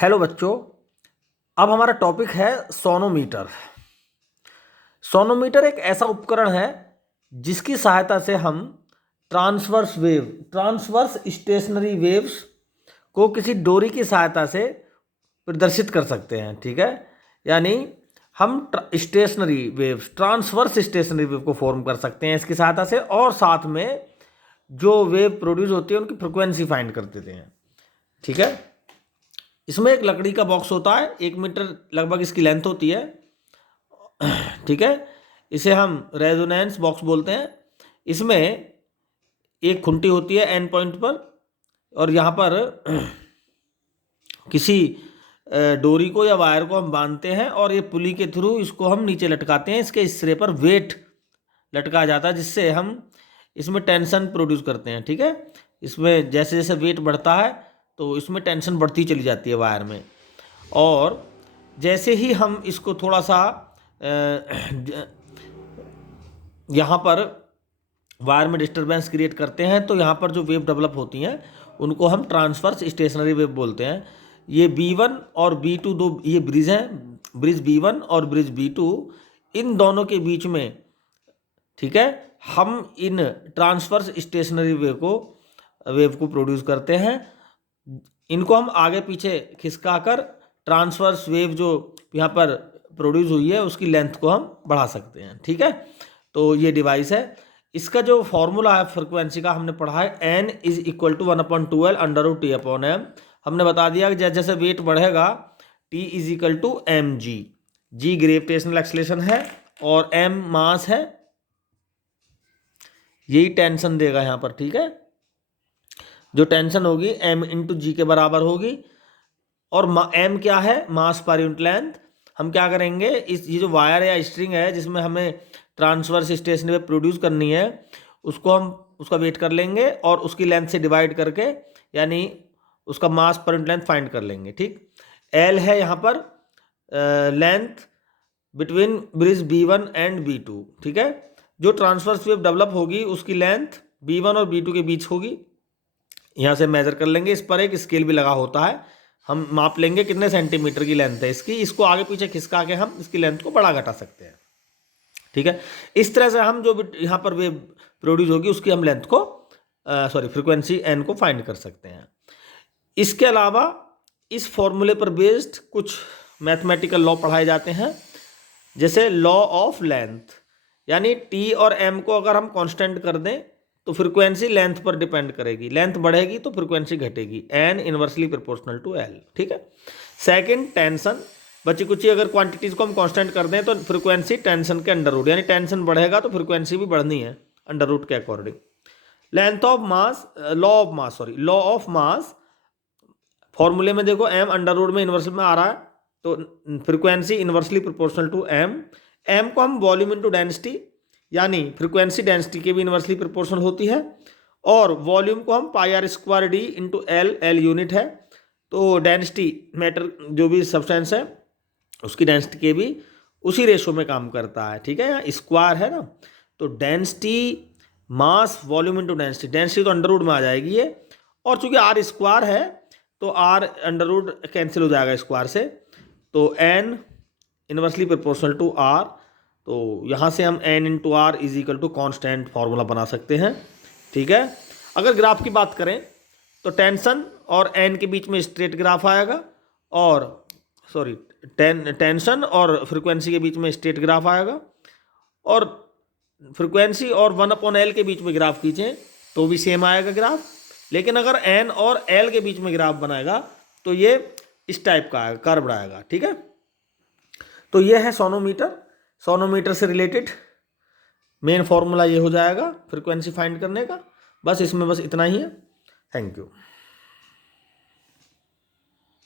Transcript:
Hello बच्चों, अब हमारा टॉपिक है सोनोमीटर। सोनोमीटर एक ऐसा उपकरण है जिसकी सहायता से हम ट्रांसवर्स स्टेशनरी वेव्स को किसी डोरी की सहायता से प्रदर्शित कर सकते हैं। ठीक है, यानी हम ट्रांसवर्स स्टेशनरी वेव को फॉर्म कर सकते हैं इसकी सहायता से, और साथ में जो वेव प्रोड्यूस होती है उनकी फ्रिक्वेंसी फाइंड कर देते हैं। ठीक है, इसमें एक लकड़ी का बॉक्स होता है, 1 मीटर लगभग इसकी लेंथ होती है। ठीक है, इसे हम रेजोनेंस बॉक्स बोलते हैं। इसमें एक खुंटी होती है एन पॉइंट पर, और यहाँ पर किसी डोरी को या वायर को हम बांधते हैं और ये पुली के थ्रू इसको हम नीचे लटकाते हैं। इसके इस सिरे पर वेट लटका जाता है जिससे हम इसमें टेंशन प्रोड्यूस करते हैं। ठीक है, इसमें जैसे जैसे वेट बढ़ता है तो इसमें टेंशन बढ़ती चली जाती है वायर में, और जैसे ही हम इसको थोड़ा सा यहाँ पर वायर में डिस्टरबेंस क्रिएट करते हैं तो यहाँ पर जो वेव डेवलप होती हैं उनको हम ट्रांसवर्स स्टेशनरी वेव बोलते हैं। ये B1 और B2 दो ये ब्रिज हैं, ब्रिज B1 और ब्रिज B2, इन दोनों के बीच में, ठीक है, हम इन ट्रांसवर्स स्टेशनरी वेव को प्रोड्यूस करते हैं। इनको हम आगे पीछे खिसका कर ट्रांसवर्स वेव जो यहाँ पर प्रोड्यूस हुई है उसकी लेंथ को हम बढ़ा सकते हैं। ठीक है, तो ये डिवाइस है। इसका जो फॉर्मूला है फ्रिक्वेंसी का हमने पढ़ा है, n is equal to 1/12 √T/m। हमने बता दिया कि जैसे जैसे वेट बढ़ेगा T is equal to mg। g gravitational acceleration है और m मास है, यही टेंशन देगा यहाँ पर। ठीक है, जो टेंशन होगी m इंटू जी के बराबर होगी, और m क्या है, मास पर यूनिट लेंथ। हम क्या करेंगे, ये जो वायर या स्ट्रिंग है जिसमें हमें ट्रांसवर्स स्टेशनरी वेव प्रोड्यूस करनी है उसको हम उसका वेट कर लेंगे और उसकी लेंथ से डिवाइड करके यानी उसका मास पर यूनिट लेंथ फाइंड कर लेंगे। ठीक, L है यहाँ पर length between bridge B1 and B2। ठीक है, जो ट्रांसवर्स वेव डेवलप होगी उसकी लेंथ B1 और B2 के बीच होगी। यहाँ से मेजर कर लेंगे, इस पर एक स्केल भी लगा होता है, हम माप लेंगे कितने सेंटीमीटर की लेंथ है इसकी, इसको आगे पीछे खिसका के हम इसकी लेंथ को बढ़ा घटा सकते हैं। ठीक है, इस तरह से हम जो भी यहाँ पर वेव प्रोड्यूस होगी उसकी हम लेंथ को फ्रीक्वेंसी n को फाइंड कर सकते हैं। इसके अलावा इस फॉर्मूले पर बेस्ड कुछ मैथमेटिकल लॉ पढ़ाए जाते हैं, जैसे लॉ ऑफ लेंथ, यानी t और m को अगर हम कांस्टेंट कर दें तो फ्रीक्वेंसी लेंथ पर डिपेंड करेगी, लेंथ बढ़ेगी तो फ्रीक्वेंसी घटेगी, n inversely proportional to l। ठीक है, सेकंड टेंशन, बची कुछ अगर क्वांटिटीज को हम कांस्टेंट कर दें तो फ्रीक्वेंसी टेंशन के अंडर रूट, यानी टेंशन बढ़ेगा तो फ्रीक्वेंसी भी बढ़नी है अंडर रूट के according. Length of mass, law of mass, फॉर्मूले में देखो m अंडर रूट में इन्वर्सल में आ रहा है तो frequency inversely proportional to m को हम वॉल्यूम इंटू डेंसिटी, यानी फ्रीक्वेंसी डेंसिटी के भी इन्वर्सली प्रोपोर्शनल होती है, और वॉल्यूम को हम πr² d into l unit है, तो डेंसिटी मैटर जो भी सब्सटेंस है उसकी डेंसिटी के भी उसी रेशो में काम करता है। ठीक है, यहाँ स्क्वायर है ना, तो density mass volume into density, density तो अंडर रूट में आ जाएगी ये, और चूंकि r स्क्वायर है तो r अंडर रूट कैंसिल हो जाएगा स्क्वायर से, तो n inversely proportional to r, तो यहाँ से हम n into r is equal to constant formula बना सकते हैं। ठीक है, अगर ग्राफ की बात करें तो टेंशन और n के बीच में स्ट्रेट ग्राफ आएगा, और टेंशन और फ्रीक्वेंसी के बीच में स्ट्रेट ग्राफ आएगा, और फ्रीक्वेंसी और 1/L के बीच में ग्राफ खींचें तो भी सेम आएगा ग्राफ, लेकिन अगर n और l के बीच में ग्राफ बनाएगा तो ये इस टाइप का आएगा, कर्व्ड आएगा। ठीक है, तो ये है सोनोमीटर। सोनोमीटर से रिलेटेड मेन फॉर्मूला ये हो जाएगा फ्रीक्वेंसी फाइंड करने का। बस इसमें बस इतना ही है। Thank you.